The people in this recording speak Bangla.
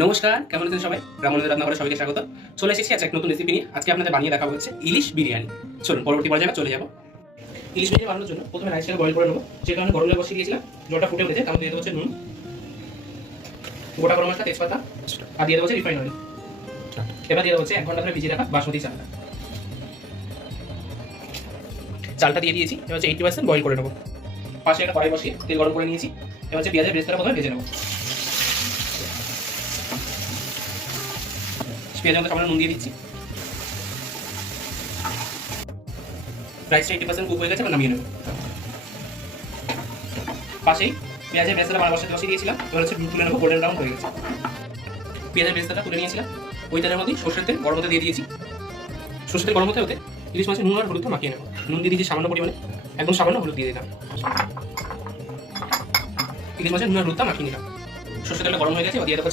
নমস্কার, কেমন আছেন সবাই? রামমনোহর রান্নাঘরে সবাইকে স্বাগত। চলে এসেছি আজকে এক নতুন রেসিপি নিয়ে। আজকে আপনাদের বানিয়ে দেখাবো হচ্ছে ইলিশ বিরিয়ানি। চলুন পরবর্তী পর্যায়ে চলে যাবো। ইলিশ বিরিয়ানি বানানোর জন্য প্রথমে রাইসটাকে বয়েল করে নেবো। যে কারণে গরম জল বসিয়ে দিয়েছিলাম, জলটা ফুটে উঠেছে, তার মধ্যে দিয়ে দেবো হচ্ছে নুন, গোটা গরম মশলা, তেজপাতা আর দিয়ে দেবো হচ্ছে রিফাইন অয়েল। এবার দিয়ে দেবো হচ্ছে 1 ঘন্টা ধরে ভিজিয়ে রাখা বাসমতি চালটা। চালটা দিয়ে দিয়েছি, এবার হচ্ছে 80% বয়েল করে নেবো। পাশে একটা কড়াই বসিয়ে তেল গরম করে নিয়েছি। এবার হচ্ছে পেঁয়াজের বেরেস্তাটা প্রথমে ভেজে নেবো। পেঁয়াজের মধ্যে সামান্য নুন দিয়ে দিচ্ছি। রাইসটা 80% কুক হয়ে গেছে, এবার নামিয়ে নেব। পাশেই পেঁয়াজের বেরেস্তাটা বসিয়ে দিয়েছিলাম, এবার হচ্ছে তুলে নেবো। গোল্ডেন ব্রাউন হয়ে গেছে। পেঁয়াজের বেরেস্তাটা তুলে নিয়েছিলাম, ওই তেলের মধ্যেই সর্ষের তেল গরম হতে দিয়ে দিয়েছি। সর্ষের তেল গরম হতে হতে ইলিশ মাছের নুন আর হলুদ মাখিয়ে নেবো। নুন দিয়ে দিয়েছি সামান্য পরিমাণে, একদম সামান্য হলুদ দিয়ে দিলাম। ইলিশ মাছের নুন আর হলুদটা মাখিয়ে নিলাম। সর্ষের তেলটা গরম হয়ে গেছে, দিয়ে দেবো হচ্ছে